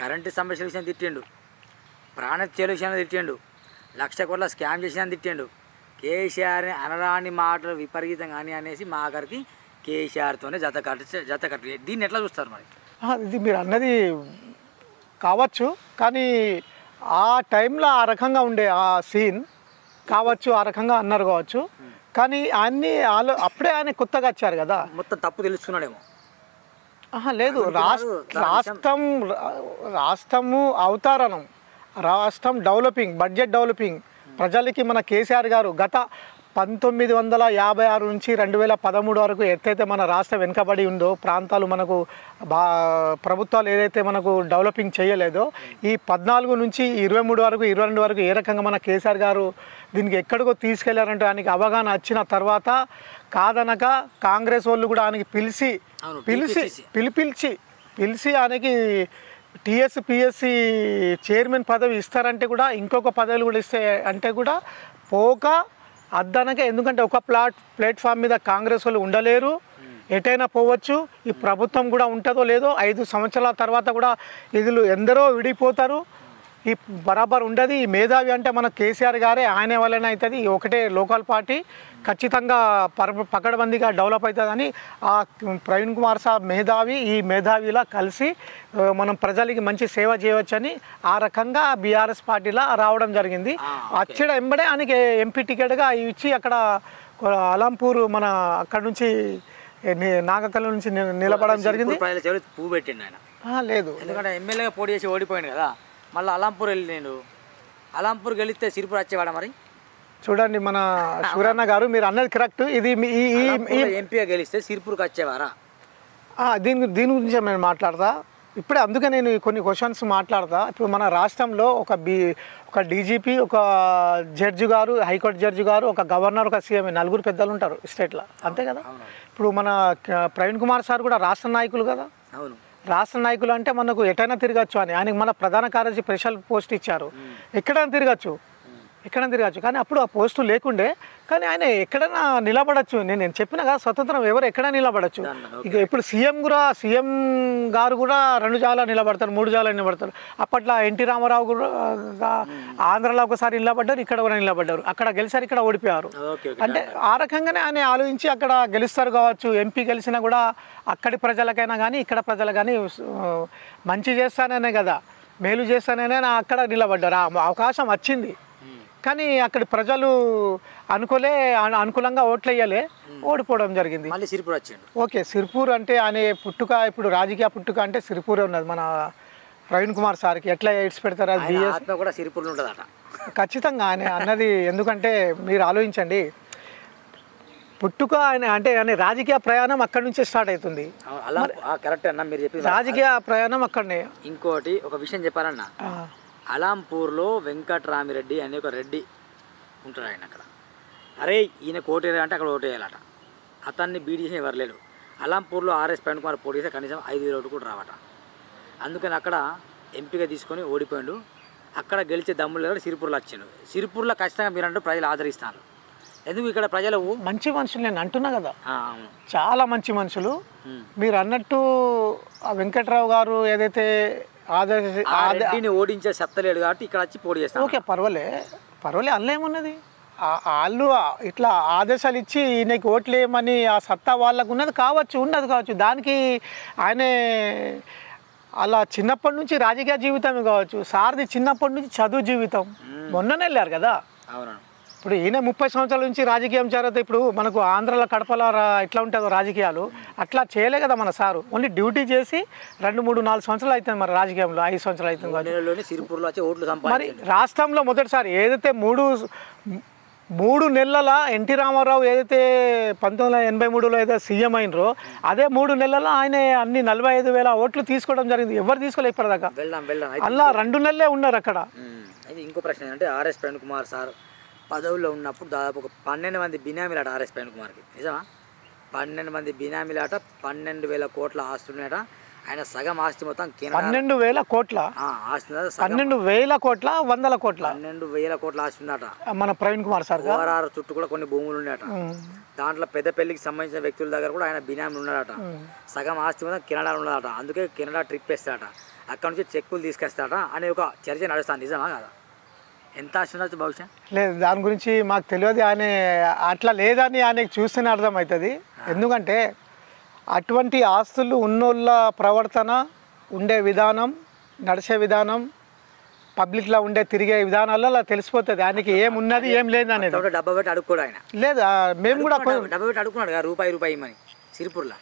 కరెంటు సమస్యల విషయం తిట్టిండు, ప్రాణత్యాల విషయంలో తిట్టిండు, 1,00,000 కోట్ల స్కామ్ చేసిన తిట్టిండు. కేసీఆర్ని అనరాని మాటలు విపరీతంగా అని అనేసి మా గారికి కేసీఆర్తోనే జత కట్టి దీన్ని ఎట్లా చూస్తారు మరి? ఇది మీరు అన్నది కావచ్చు, కానీ ఆ టైంలో ఆ రకంగా ఉండే ఆ సీన్ కావచ్చు, ఆ రకంగా అన్నారు కావచ్చు, కానీ అప్పుడే ఆయన కొత్తగా వచ్చారు కదా, మొత్తం తప్పు తెలుసుకున్నాడేమో. లేదు, రాష్ట్రము అవతరణం, రాష్ట్రం డెవలపింగ్, బడ్జెట్ డెవలపింగ్ ప్రజలకి మన కేసీఆర్ గారు గత 1956 నుంచి 2013 వరకు ఎత్తైతే మన రాష్ట్రం వెనుకబడి ఉందో ప్రాంతాలు మనకు ప్రభుత్వాలు ఏదైతే మనకు డెవలపింగ్ చేయలేదో ఈ 14 నుంచి 23 వరకు 22 వరకు ఏ రకంగా మన కేసీఆర్ గారు దీనికి ఎక్కడికో తీసుకెళ్లారంటే ఆయనకి అవగాహన వచ్చిన తర్వాత కాదనక కాంగ్రెస్ వాళ్ళు కూడా ఆయనకి పిలిచి ఆయనకి టీఎస్పీఎస్సీ చైర్మన్ పదవి ఇస్తారంటే కూడా ఇంకొక పదవులు కూడా ఇస్తే అంటే కూడా పోక అద్దనక, ఎందుకంటే ఒక ప్లాట్ఫామ్ మీద కాంగ్రెస్ వాళ్ళు ఉండలేరు, ఎటైనా పోవచ్చు. ఈ ప్రభుత్వం కూడా ఉంటుందో లేదో 5 సంవత్సరాల తర్వాత కూడా ఇదిలు ఎందరో విడిపోతారు, ఈ బరాబర్ ఉండదు. ఈ మేధావి అంటే మన కేసీఆర్ గారే, ఆయన వల్లనే అవుతుంది. ఒకటే లోకల్ పార్టీ ఖచ్చితంగా పకడ్బందీగా డెవలప్ అవుతుందని ఆ ప్రవీణ్ కుమార్ సాబ్ మేధావి ఈ మేధావిలా కలిసి మనం ప్రజలకి మంచి సేవ చేయవచ్చని ఆ రకంగా బీఆర్ఎస్ పార్టీలా రావడం జరిగింది. అచ్చడ ఎంబడే ఆయనకి ఎంపీ టికెట్గా ఇచ్చి అక్కడ అలంపూర్ మన అక్కడ నుంచి నాగకల్ నుంచి నిలబడడం జరిగింది. పువ్వు పెట్టిండు ఆయన, లేదు ఎందుకంటే ఎమ్మెల్యేగా పోటీ చేసి ఓడిపోయాడు కదా, మళ్ళీ అలంపూర్ వెళ్ళిండు. అలంపూర్కి వెళితే సిరిపూర్ వచ్చేవాడా మరి? చూడండి మన సూరన్న గారు మీరు అన్నది కరెక్ట్. ఇది ఎంపీగా గెలిస్తే సిరిపూర్కి వచ్చేవారా? దీని గురించి నేను మాట్లాడతా ఇప్పుడే, అందుకే నేను కొన్ని క్వశ్చన్స్ మాట్లాడతా. ఇప్పుడు మన రాష్ట్రంలో ఒక డీజీపీ, ఒక జడ్జి గారు, హైకోర్టు జడ్జి గారు, ఒక గవర్నర్, ఒక సీఎం, 4 పెద్దలు ఉంటారు స్టేట్లో, అంతే కదా. ఇప్పుడు మన ప్రవీణ్ కుమార్ సార్ కూడా రాష్ట్ర నాయకులు కదా. అవును, రాష్ట్ర నాయకులు అంటే మనకు ఎటైనా తిరగచ్చు అని ఆయనకి మన ప్రధాన కార్యదర్శి స్పెషల్ పోస్ట్ ఇచ్చారు, ఎక్కడైనా తిరగచ్చు. కానీ అప్పుడు ఆ పోస్టు లేకుండే, కానీ ఆయన ఎక్కడైనా నిలబడచ్చు. నేను చెప్పిన కదా స్వతంత్రం ఎవరు ఎక్కడైనా నిలబడచ్చు. ఇక ఇప్పుడు సీఎం గారు కూడా 2 జాలా నిలబడతారు, 3 జాలా నిలబడతారు. అప్పట్లో ఎన్టీ రామారావు కూడా ఆంధ్రలో ఒకసారి నిలబడ్డారు, ఇక్కడ కూడా నిలబడ్డారు, అక్కడ గెలిచారు, ఇక్కడ ఓడిపోయారు. అంటే ఆ రకంగానే ఆయన ఆలోచించి అక్కడ గెలుస్తారు కావచ్చు. ఎంపీ గెలిచినా కూడా అక్కడి ప్రజలకైనా కానీ ఇక్కడ ప్రజలు కానీ మంచి చేస్తాననే కదా, మేలు చేస్తాననే అక్కడ నిలబడ్డారు. అవకాశం వచ్చింది, కానీ అక్కడ ప్రజలు అనుకూలంగా ఓట్లు వేయలే, ఓడిపోవడం జరిగింది. మళ్ళీ సిరిపూర్ వచ్చిండు. ఓకే, సిరిపూర్ అంటే ఆయన పుట్టుక, ఇప్పుడు రాజకీయ పుట్టుక అంటే సిరిపూరే ఉన్నది. మన ప్రవీణ్ కుమార్ సార్కి ఎట్లా ఎయిడ్స్ పెడతారు, అది కూడా సిరిపూర్లో ఉంటుందట ఖచ్చితంగా ఆయన అన్నది. ఎందుకంటే మీరు ఆలోచించండి, పుట్టుక ఆయన రాజకీయ ప్రయాణం అక్కడి నుంచే స్టార్ట్ అవుతుంది. కరెక్ట్ అన్న మీరు చెప్పి, రాజకీయ ప్రయాణం అక్కడనే. ఇంకోటి ఒక విషయం చెప్పారన్న, అలంపూర్లో వెంకట్రామిరెడ్డి అనే ఒక రెడ్డి ఉంటాడు. ఆయన అక్కడ అరే ఈయన ఓటేయాలంటే అక్కడ ఓటేయాలట, అతన్ని బీట్ చేసి ఎవరు లేడు. అలంపూర్లో ఆర్ఎస్ ప్రవీణ్ కుమార్ పోటీ చేస్తే కనీసం 5 ఓట్లు కూడా రావట. అందుకని అక్కడ ఎంపీగా తీసుకొని ఓడిపోయాడు. అక్కడ గెలిచే దమ్ములు లేడు, సిరిపూర్లో వచ్చాడు. సిరిపూర్లో ఖచ్చితంగా మీరంటూ ప్రజలు ఆదరిస్తారు. ఎందుకు ఇక్కడ ప్రజలు మంచి మనుషులు, నేను అంటున్నా కదా, చాలా మంచి మనుషులు. మీరు అన్నట్టు వెంకట్రావు గారు ఏదైతే రెడ్డిని ఓడించే సత్తలేడు కాబట్టి ఇక్కడ వచ్చి పోటీ చేస్తాను. ఓకే, పర్వాలే అందులో ఏమున్నది, వాళ్ళు ఇట్లా ఆదేశాలు ఇచ్చి ఈయనకి ఓట్లు వేయమని ఆ సత్తా వాళ్ళకు ఉన్నది కావచ్చు. దానికి ఆయనే అలా చిన్నప్పటి నుంచి రాజకీయ జీవితమే కావచ్చు, సార్ది చిన్నప్పటి నుంచి చదువు జీవితం. మొన్ననే వెళ్ళారు కదా. అవును, ఇప్పుడు ఈయన 30 సంవత్సరాల నుంచి రాజకీయం చేరతే ఇప్పుడు మనకు ఆంధ్రలో కడపలో ఎట్లా ఉంటుందో రాజకీయాలు అట్లా చేయలే కదా మన సారు. ఓన్లీ డ్యూటీ చేసి 2, 3, 4 సంవత్సరాలు అవుతుంది మరి రాజకీయంలో, 5 సంవత్సరాలు అవుతుంది. మరి రాష్ట్రంలో మొదటిసారి ఏదైతే 3 నెలల ఎన్టీ రామారావు ఏదైతే 1983లో ఏదైతే సీఎం అయినరో అదే 3 నెలల ఆయన అన్ని 45,000 ఓట్లు తీసుకోవడం జరిగింది. ఎవరు తీసుకోలేదు ఇప్పటిదాకా. అలా 2 నెలలే ఉన్నారు అక్కడ. అయితే ఇంకో ప్రశ్న ఏంటంటే ఆర్ఎస్ ప్రవీణ్ కుమార్ సార్ పదవుల్లో ఉన్నప్పుడు దాదాపు ఒక 12 మంది బినామీలాట ఆర్ఎస్ ప్రవీణ్ కుమార్కి, నిజమా? 12 మంది బినామీలాట, 12,000 కోట్ల ఆస్తున్నాయట. ఆయన సగం ఆస్తి మొత్తం 12,000 కోట్ల ఆస్తి, 12,000 కోట్ల 100 కోట్ల 12,000 కోట్ల ఆస్తి ఉందట మన ప్రవీణ్ కుమార్ సార్. ఓఆర్ఆర్ చుట్టూ కూడా కొన్ని భూములు ఉన్నాయట. దాంట్లో పెద్దపల్లికి సంబంధించిన వ్యక్తుల దగ్గర కూడా ఆయన బినామీ ఉన్నాడట. సగం ఆస్తి మొత్తం కెనడాలో ఉన్నదట. అందుకే కెనడా ట్రిప్ వేస్తాడట, అక్కడ నుంచి చెక్కులు తీసుకొస్తాడట అనే ఒక చర్చ నడుస్తాను. నిజమా కదా? ఎంత ఆస్తి ఉండొచ్చు భవిష్యత్? లేదు, దాని గురించి మాకు తెలియదు. ఆయన అట్లా లేదని ఆయనకు చూస్తేనే అర్థమవుతుంది. ఎందుకంటే అటువంటి ఆస్తులు ఉన్నోళ్ళ ప్రవర్తన, ఉండే విధానం, నడిచే విధానం, పబ్లిక్లో ఉండే తిరిగే విధానాల్లో అలా తెలిసిపోతుంది ఆయనకి ఏమున్నది ఏం లేదు అనేది. డబ్బా పెట్టి అడుక్కోడు ఆయన. లేదు, మేము కూడా డబ్బా పెట్టి అడుక్కున్నాడు కదా, రూపాయి ఇమ్మని సిరిపూర్లో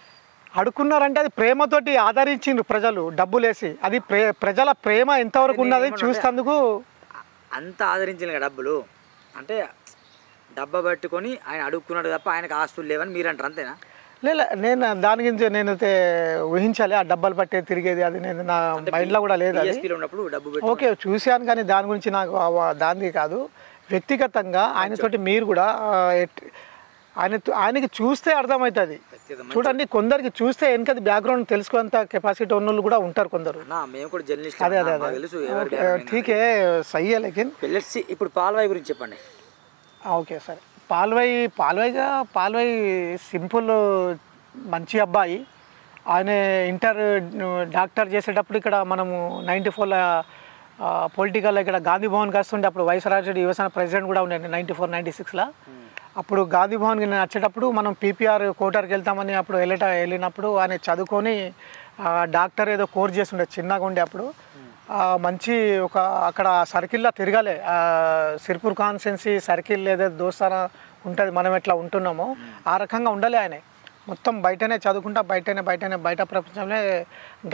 అడుక్కున్నారంటే అది ప్రేమతోటి ఆదరించిండ్రు ప్రజలు డబ్బులేసి. అది ప్రజల ప్రేమ ఎంతవరకు ఉన్నది చూస్తేందుకు అంత ఆదరించిన డబ్బులు అంటే డబ్బా పట్టుకొని ఆయన అడుక్కున్నాడు తప్ప ఆయనకు ఆస్తులు లేవని మీరు అంటారు, అంతేనా? లేదు, నేను దాని గురించి నేనైతే ఊహించాలి. ఆ డబ్బాలు పట్టే తిరిగేది అది నేను నా మైండ్లో కూడా లేదు. ఓకే, చూశాను, కానీ దాని గురించి నాకు దాని కాదు. వ్యక్తిగతంగా ఆయనతోటి మీరు కూడా ఆయనకి చూస్తే అర్థమవుతుంది. చూడండి, కొందరికి చూస్తే వెనకది బ్యాక్గ్రౌండ్ తెలుసుకునేంత కెపాసిటీ ఉన్న వాళ్ళు కూడా ఉంటారు కొందరు. అదే అదే అదే ఠీకే సయ్యే. లేకిన్ ఇప్పుడు పాల్వాయి గురించి చెప్పండి. ఓకే, సరే. పాల్వాయి సింపుల్ మంచి అబ్బాయి. ఆయన ఇంటర్ డాక్టర్ చేసేటప్పుడు ఇక్కడ మనము 94లో పొలిటికల్లో ఇక్కడ గాంధీ భవన్కి వస్తుండే. అప్పుడు వైఎస్ఆర్ రెడ్డి యువసేన ప్రెసిడెంట్ కూడా ఉండే 94, 96లో. అప్పుడు గాంధీ భవన్కి నేను వచ్చేటప్పుడు మనం పీపీఆర్ కోటర్కి వెళ్తామని అప్పుడు వెళ్ళినప్పుడు ఆయన చదువుకొని డాక్టర్ ఏదో కోర్స్ చేస్తుండే, చిన్నగా ఉండే. అప్పుడు మంచి ఒక అక్కడ సర్కిల్లో తిరగాలి. సిర్పూర్ కాన్స్టిట్యున్సీ సర్కిల్ ఏదైతే దోస్తారా ఉంటుంది, మనం ఎట్లా ఉంటున్నామో ఆ రకంగా ఉండాలి. ఆయన మొత్తం బయటనే చదువుకుంటా బయట ప్రపంచంలో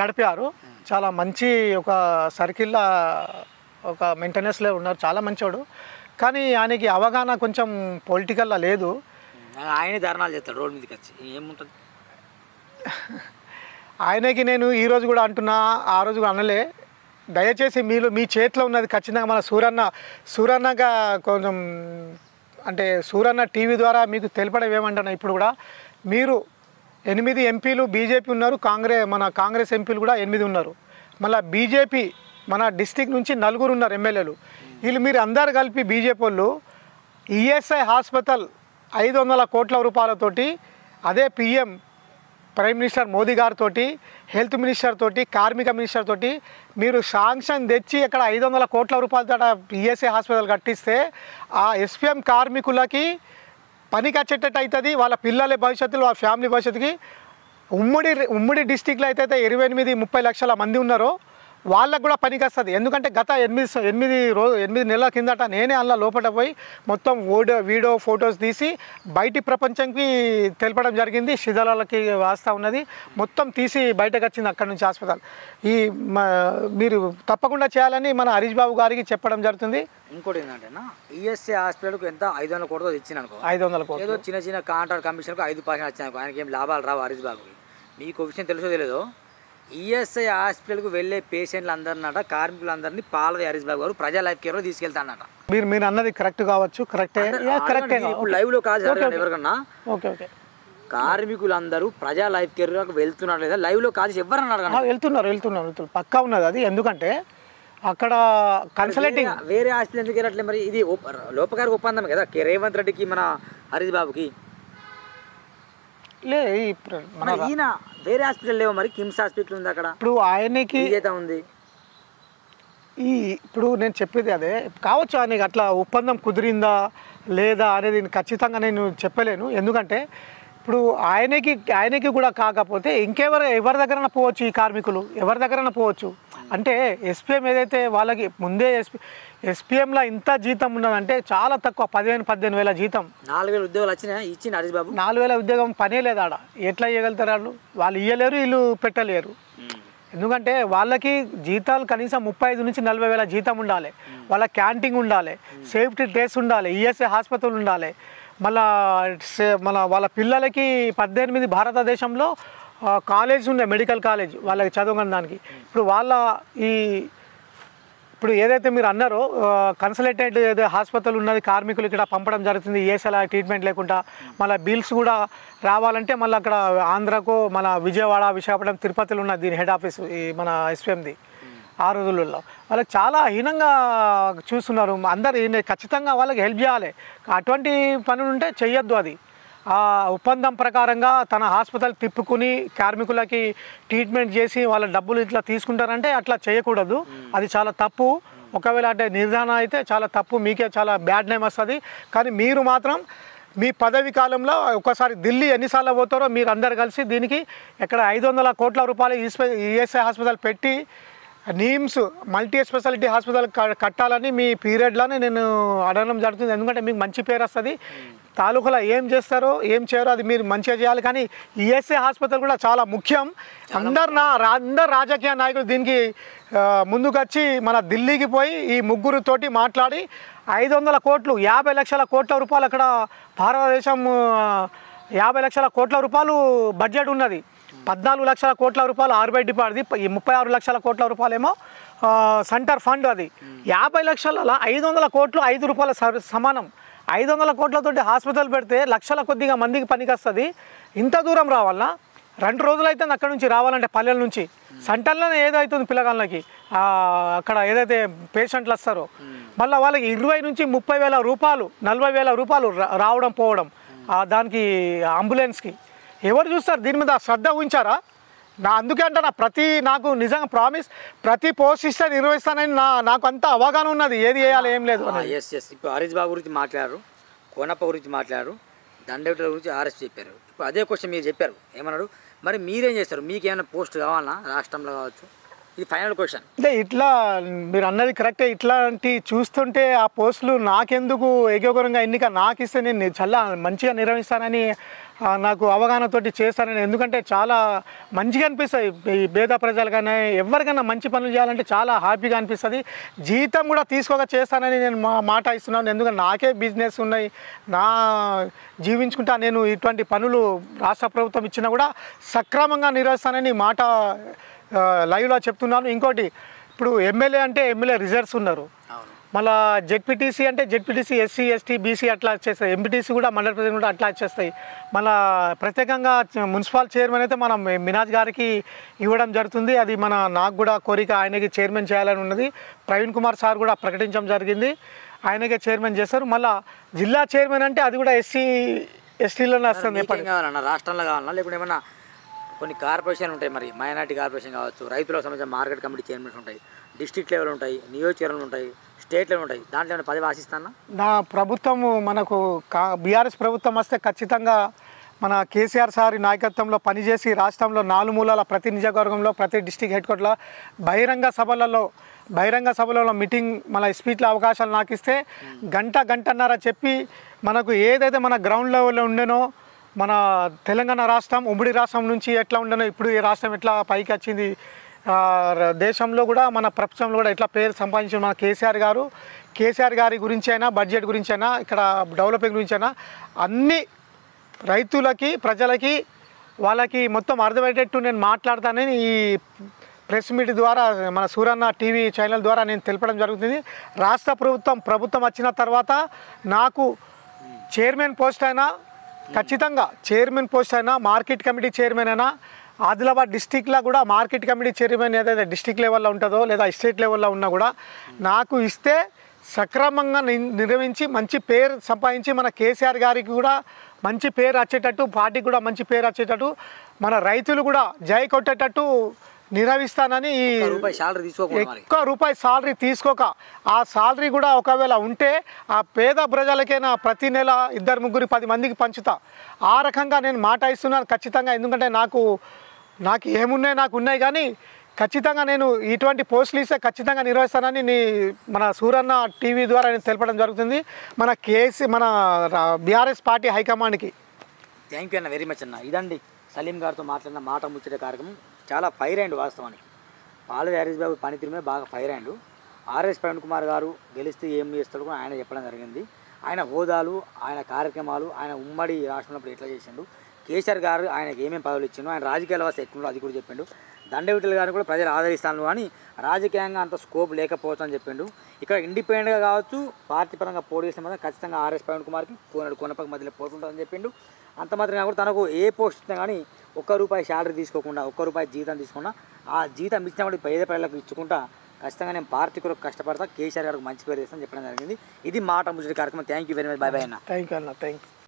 గడిపారు. చాలా మంచి ఒక సర్కిల్లో ఒక మెయింటెనెన్స్లో ఉన్నారు. చాలా మంచోడు. కానీ ఆయనకి అవగాహన కొంచెం పొలిటికల్లో లేదు. ఆయన ధర్నాలు చేస్తాడు రోడ్ మీదకి వచ్చి, ఏముంటుంది ఆయనకి. నేను ఈరోజు కూడా అంటున్నా, ఆ రోజు కూడా అనలే. దయచేసి మీ చేతిలో ఉన్నది ఖచ్చితంగా మన సూరన్నగా కొంచెం అంటే సూరన్న టీవీ ద్వారా మీకు తెలపడం ఏమంటున్నా. ఇప్పుడు కూడా మీరు 8 ఎంపీలు బీజేపీ ఉన్నారు, మన కాంగ్రెస్ ఎంపీలు కూడా 8 ఉన్నారు. మళ్ళీ బీజేపీ మన డిస్టిక్ నుంచి 4 ఉన్నారు ఎమ్మెల్యేలు. వీళ్ళు మీరు అందరు కలిపి బీజేపీ వాళ్ళు ఈఎస్ఐ హాస్పిటల్ 500 కోట్ల రూపాయలతోటి, అదే పిఎం ప్రైమ్ మినిస్టర్ మోదీ గారితో, హెల్త్ మినిస్టర్ తోటి, కార్మిక మినిస్టర్ తోటి మీరు శాంక్షన్ తెచ్చి ఇక్కడ 500 కోట్ల రూపాయలతో ఈఎస్ఐ హాస్పిటల్ కట్టిస్తే ఆ ఎస్పీఎం కార్మికులకి పనికి వచ్చేటట్టు అవుతుంది. వాళ్ళ పిల్లల భవిష్యత్తులో, వాళ్ళ ఫ్యామిలీ భవిష్యత్తుకి. ఉమ్మడి డిస్టిక్లో అయితే 28-30 లక్షల మంది ఉన్నారో వాళ్ళకు కూడా పనికి వస్తుంది. ఎందుకంటే గత 8 నెలల కిందట నేనే అందులో లోపల పోయి మొత్తం వీడియో ఫొటోస్ తీసి బయటి ప్రపంచంకి తెలపడం జరిగింది. శిథిలాలకి వాస్తా ఉన్నది మొత్తం తీసి బయటకు వచ్చింది అక్కడ నుంచి హాస్పిటల్. మీరు తప్పకుండా చేయాలని మన హరీష్ బాబు గారికి చెప్పడం జరుగుతుంది. ఇంకోటి ఏంటంటే ఈఎస్ఐ హాస్పిటల్కు ఎంత 500 కోట్ల ఇచ్చిన అనుకో, 500 కోట్లు ఏదో చిన్న కాంట్రాక్ట్ కమిషన్కు 5% వచ్చాయి. ఆయనకి ఏం లాభాలు రావు హరీష్ బాబుకి. మీకు విషయం తెలుసో తెలియదో, ఈఎస్ఐ హాస్పిటల్కు వెళ్ళే పేషెంట్లు అందరినట, కార్మికులందరినీ పాల్వాయి హరీష్ బాబు గారు ప్రజా లైఫ్ కేర్లో తీసుకెళ్తానట. మీరు అన్నది కరెక్ట్ కావచ్చు, కరెక్టే. లైవ్లో కాదు ఎవరికన్నా, కార్మికులందరూ ప్రజా లైఫ్ కేర్లోకి వెళ్తున్నారు లేదా లైవ్లో కాదు ఎవరన్నా వెళ్తున్నారు పక్కా ఉన్నది అది. ఎందుకంటే అక్కడ కన్సల్టింగ్ వేరే హాస్పిటల్ ఎందుకు వెళ్ళట్లేదు మరి? ఇది లోపకారి ఒప్పందం కదా రేవంత్ రెడ్డికి మన హరీష్ బాబుకి. ఈయన వేరే హాస్పిటల్ లేవు మరి, కిమ్స్ హాస్పిటల్ ఉంది అక్కడ. ఇప్పుడు ఆయనకి ఉంది. ఇప్పుడు నేను చెప్పేది అదే కావచ్చు. ఆయనకి అట్లా ఒప్పందం కుదిరిందా లేదా అనేది ఖచ్చితంగా నేను చెప్పలేను. ఎందుకంటే ఇప్పుడు ఆయనకి కూడా కాకపోతే ఎవరి దగ్గర పోవచ్చు, ఈ కార్మికులు ఎవరి దగ్గర పోవచ్చు. అంటే ఎస్పీఎం ఏదైతే వాళ్ళకి ముందే ఎస్పీఎంలో ఇంత జీతం ఉన్నదంటే చాలా తక్కువ, 15-18 వేల జీతం. 4,000 ఉద్యోగాలు ఇచ్చిన హరీష్ బాబు. 4,000 ఉద్యోగం పనే లేదు ఆడ. ఎట్లా ఇవ్వగలుగుతారు వాళ్ళు ఇవ్వలేరు, వీళ్ళు పెట్టలేరు. ఎందుకంటే వాళ్ళకి జీతాలు కనీసం 35 నుంచి 40 వేల జీతం ఉండాలి, వాళ్ళ క్యాంటీన్ ఉండాలి, సేఫ్టీ డ్రెస్ ఉండాలి, ఈఎస్ఐ హాస్పిటల్ ఉండాలి, మళ్ళా వాళ్ళ పిల్లలకి 18 భారతదేశంలో కాలేజ్ ఉన్నాయి, మెడికల్ కాలేజ్ వాళ్ళకి చదవడానికి. ఇప్పుడు ఇప్పుడు ఏదైతే మీరు అన్నారో కన్సల్టేట్ ఏదో హాస్పిటల్ ఉన్నది కార్మికులు ఇక్కడ పంపడం జరుగుతుంది, ఏసలా ట్రీట్మెంట్ లేకుండా. మళ్ళీ బిల్స్ కూడా రావాలంటే మళ్ళీ అక్కడ ఆంధ్రకు మన విజయవాడ, విశాఖపట్నం, తిరుపతిలో ఉన్నది దీని హెడ్ ఆఫీస్ ఈ మన ఎస్పీఎంది. ఆ రోజులలో వాళ్ళకి చాలా హీనంగా చూస్తున్నారు. అందరు ఖచ్చితంగా వాళ్ళకి హెల్ప్ చేయాలి. అటువంటి పనులు ఉంటే చెయ్యొద్దు. అది ఆ ఒప్పందం ప్రకారంగా తన హాస్పిటల్ తిప్పుకుని కార్మికులకి ట్రీట్మెంట్ చేసి వాళ్ళ డబ్బులు ఇట్లా తీసుకుంటారంటే అట్లా చేయకూడదు. అది చాలా తప్పు. ఒకవేళ అంటే నిర్ధారణ అయితే చాలా తప్పు, మీకే చాలా బ్యాడ్ నేమ్ వస్తుంది. కానీ మీరు మాత్రం మీ పదవి కాలంలో ఒకసారి ఢిల్లీ ఎన్నిసార్లు పోతారో మీరు అందరు కలిసి దీనికి ఎక్కడ 500 కోట్ల రూపాయలు ఈఎస్ఐ హాస్పిటల్ పెట్టి నీమ్స్ మల్టీ స్పెషాలిటీ హాస్పిటల్ కట్టాలని మీ పీరియడ్లోనే నేను అడగడం జరుగుతుంది. ఎందుకంటే మీకు మంచి పేరు వస్తుంది. తాలూకాలో ఏం చేస్తారో ఏం చేయరో అది మీరు మంచిగా చేయాలి. కానీ ఈఎస్ఐ హాస్పిటల్ కూడా చాలా ముఖ్యం. అందరు రాజకీయ నాయకులు దీనికి ముందుకొచ్చి మన ఢిల్లీకి పోయి ఈ ముగ్గురుతోటి మాట్లాడి 500 కోట్లు 50 లక్షల కోట్ల రూపాయలు అక్కడ భారతదేశం 50 లక్షల కోట్ల రూపాయలు బడ్జెట్ ఉన్నది. 14 లక్షల కోట్ల రూపాయలు ఆర్బీఐ డిపార్ట్ది, ఈ 36 లక్షల కోట్ల రూపాయలేమో సెంటర్ ఫండ్. అది 50 లక్షల 500 కోట్లు 5 రూపాయల సమానం. 500 కోట్లతోటి హాస్పిటల్ పెడితే లక్షల కొద్దిగా మందికి పనికి వస్తుంది. ఇంత దూరం రావాలన్నా 2 రోజులు అయితే అక్కడ నుంచి రావాలంటే పల్లెల నుంచి సెంటర్లోనే ఏదవుతుంది పిల్లగాళ్ళకి అక్కడ ఏదైతే పేషెంట్లు వస్తారో మళ్ళీ వాళ్ళకి 20 నుంచి 30 వేల రూపాయలు 40 వేల రూపాయలు రావడం పోవడం దానికి అంబులెన్స్కి. ఎవరు చూస్తారు? దీని మీద శ్రద్ధ ఉంచారా? అందుకే అంటే నాకు నిజంగా ప్రామిస్ ప్రతి పోస్ట్ ఇస్తే నిర్వహిస్తానని నాకు అంత అవగాహన ఉన్నది, ఏది చేయాలి ఏం లేదు. ఇప్పుడు హరీష్ బాబు గురించి మాట్లాడారు, కోనప్ప గురించి మాట్లాడారు, దండేవుల గురించి అరెస్ట్ చెప్పారు. ఇప్పుడు అదే క్వశ్చన్ మీరు చెప్పారు, ఏమన్నాడు? మరి మీరేం చేస్తారు? మీకు ఏమైనా పోస్ట్ కావాలన్నా రాష్ట్రంలో కావచ్చు? ఇది ఫైనల్ క్వశ్చన్. అంటే ఇట్లా మీరు అన్నది కరెక్టే. ఇట్లాంటి చూస్తుంటే ఆ పోస్టులు నాకెందుకు ఏకీకరంగా ఎన్నిక నాకు ఇస్తే నేను చాలా మంచిగా నిర్వహిస్తానని నాకు అవగాహనతోటి చేస్తానని. ఎందుకంటే చాలా మంచిగా అనిపిస్తుంది. ఈ పేద ప్రజలకైనా ఎవరికైనా మంచి పనులు చేయాలంటే చాలా హ్యాపీగా అనిపిస్తుంది. జీతం కూడా తీసుకోక చేస్తానని నేను మాట ఇస్తున్నాను. ఎందుకంటే నాకే బిజినెస్ ఉన్నాయి, నా జీవించుకుంటా నేను ఇటువంటి పనులు రాష్ట్ర ప్రభుత్వం ఇచ్చినా కూడా సక్రమంగా నిర్వహిస్తానని మాట లైవ్లో చెప్తున్నాను. ఇంకోటి, ఇప్పుడు ఎమ్మెల్యే అంటే ఎమ్మెల్యే రిజర్వ్స్ ఉన్నారు, మళ్ళీ జెడ్పీటీసీ అంటే జెడ్పీటీసీ ఎస్సీ ఎస్టీ బీసీ అట్లా వచ్చేస్తాయి, ఎంపీటీసీ కూడా మండల ప్రజలు కూడా అట్లా వచ్చేస్తాయి. మళ్ళీ ప్రత్యేకంగా మున్సిపల్ చైర్మన్ అయితే మనం మినాజ్ గారికి ఇవ్వడం జరుగుతుంది. అది నాకు కూడా కోరిక, ఆయనకి చైర్మన్ చేయాలని ఉన్నది. ప్రవీణ్ కుమార్ సార్ కూడా ప్రకటించడం జరిగింది, ఆయనకే చైర్మన్ చేస్తారు. మళ్ళీ జిల్లా చైర్మన్ అంటే అది కూడా ఎస్సీ ఎస్టీలోనే వస్తుంది. కావాలన్నా రాష్ట్రంలో కావాలన్నా లేకుంటే ఏమన్నా కొన్ని కార్పొరేషన్ ఉంటాయి, మరి మైనార్టీ కార్పొరేషన్ కావచ్చు, రైతులకు సంబంధించిన మార్కెట్ కమిటీ చైర్మన్స్ ఉంటాయి, డిస్ట్రిక్ట్ లెవెల్ ఉంటాయి, నియోజకవర్గాలు ఉంటాయి, స్టేట్ లెవెల్ ఉంటాయి. దాంట్లో ఏమైనా పదవి ఆశిస్తానా? నా ప్రభుత్వము మనకు బీఆర్ఎస్ ప్రభుత్వం వస్తే ఖచ్చితంగా మన కేసీఆర్ సార్ నాయకత్వంలో పనిచేసి రాష్ట్రంలో 4 మూలాల ప్రతి నియోజకవర్గంలో ప్రతి డిస్టిక్ హెడ్ క్వార్టర్లో బహిరంగ సభలలో మీటింగ్ మన స్పీచ్లో అవకాశాలు నాకు ఇస్తే గంటన్నర చెప్పి మనకు ఏదైతే మన గ్రౌండ్ లెవెల్లో ఉండేనో మన తెలంగాణ రాష్ట్రం ఉమ్మడి రాష్ట్రం నుంచి ఎట్లా ఉండనో ఇప్పుడు ఈ రాష్ట్రం ఎట్లా పైకి వచ్చింది, దేశంలో కూడా మన ప్రపంచంలో కూడా ఎట్లా పేరు సంపాదించిన మన కేసీఆర్ గారి గురించి అయినా బడ్జెట్ గురించి అయినా ఇక్కడ డెవలపింగ్ గురించి అయినా అన్ని రైతులకి ప్రజలకి వాళ్ళకి మొత్తం అర్థమయ్యేటట్టు నేను మాట్లాడతానని ఈ ప్రెస్ మీట్ ద్వారా మన సూరన్న టీవీ ఛానల్ ద్వారా నేను తెలపడం జరుగుతుంది. రాష్ట్ర ప్రభుత్వం వచ్చిన తర్వాత నాకు చైర్మన్ పోస్ట్ అయినా ఖచ్చితంగా చైర్మన్ పోస్ట్ అయినా మార్కెట్ కమిటీ చైర్మన్ అయినా ఆదిలాబాద్ డిస్టిక్లో కూడా మార్కెట్ కమిటీ చైర్మన్ ఏదైతే డిస్టిక్ లెవెల్లో ఉంటుందో లేదా స్టేట్ లెవెల్లో ఉన్నా కూడా నాకు ఇస్తే సక్రమంగా నిర్వహించి మంచి పేరు సంపాదించి మన కేసీఆర్ గారికి కూడా మంచి పేరు వచ్చేటట్టు, పార్టీకి కూడా మంచి పేరు వచ్చేటట్టు, మన రైతులు కూడా జై కొట్టేటట్టు నిర్వహిస్తానని. ఎక్కువ రూపాయి సాలరీ తీసుకోక ఆ సాలరీ కూడా ఒకవేళ ఉంటే ఆ పేద ప్రజలకైనా ప్రతి నెల 2-3 10 మందికి పంచుతా. ఆ రకంగా నేను మాట ఇస్తున్నాను ఖచ్చితంగా. ఎందుకంటే నాకు ఏమున్నాయి నాకు ఉన్నాయి, కానీ ఖచ్చితంగా నేను ఇటువంటి పోస్టులు ఇస్తే ఖచ్చితంగా నిర్వహిస్తానని మన సూరన్న టీవీ ద్వారా నేను తెలపడం జరుగుతుంది మన బీఆర్ఎస్ పార్టీ హైకమాండ్కి. థ్యాంక్ యూ అన్న, వెరీ మచ్ అన్న. ఇదండి సలీం గారితో మాట్లాడిన మాట ముచ్చట కార్యక్రమం. చాలా ఫైర్ అండ్ వాస్తవానికి పాలవి హరీష్ బాబు పనితీరు మీద బాగా ఫైర్ అయ్యాడు. ఆర్ఎస్ ప్రవీణ్ కుమార్ గారు గెలిస్తే ఏం చేస్తాడు కూడా ఆయన చెప్పడం జరిగింది. ఆయన హోదాలు, ఆయన కార్యక్రమాలు, ఆయన ఉమ్మడి రాష్ట్రంలో ఎట్లా చేసిండు, కేసీఆర్ గారు ఆయనకి ఏమేమి పదవులు ఇచ్చిండు, ఆయన రాజకీయాల వ్యవస్థ ఎట్లుండో అది కూడా చెప్పిండు. దండవిఠల్ గారు కూడా ప్రజలు ఆదరిస్తాను కానీ రాజకీయంగా అంత స్కోప్ లేకపోవచ్చు అని చెప్పిండు. ఇక్కడ ఇండిపెండెంట్గా కావచ్చు, పార్టీ పరంగా పోటీ చేసిన మాత్రం ఖచ్చితంగా ఆర్ఎస్ ప్రవీణ్ కుమార్కి కొనపక మధ్యలో పోతుంటుందని చెప్పిండు. అంత మాత్రం కూడా తనకు ఏ పోస్ట్ ఇచ్చినా కానీ ₹1 శాలరీ తీసుకోకుండా, ₹1 జీతం తీసుకున్నా ఆ జీతం ఇచ్చిన వాడికి పేద ప్రజలకు ఇచ్చుకుంటా ఖచ్చితంగా నేను పార్టీ కొరకు కష్టపడతా, కేసీఆర్ గారికి మంచి పేరు చేస్తాను చెప్పడం జరిగింది. ఇది మాట ముచ్చటి కార్యక్రమం. Thank you very much. Bye bye అన్న. థ్యాంక్ యూ అన్న, థ్యాంక్ యూ.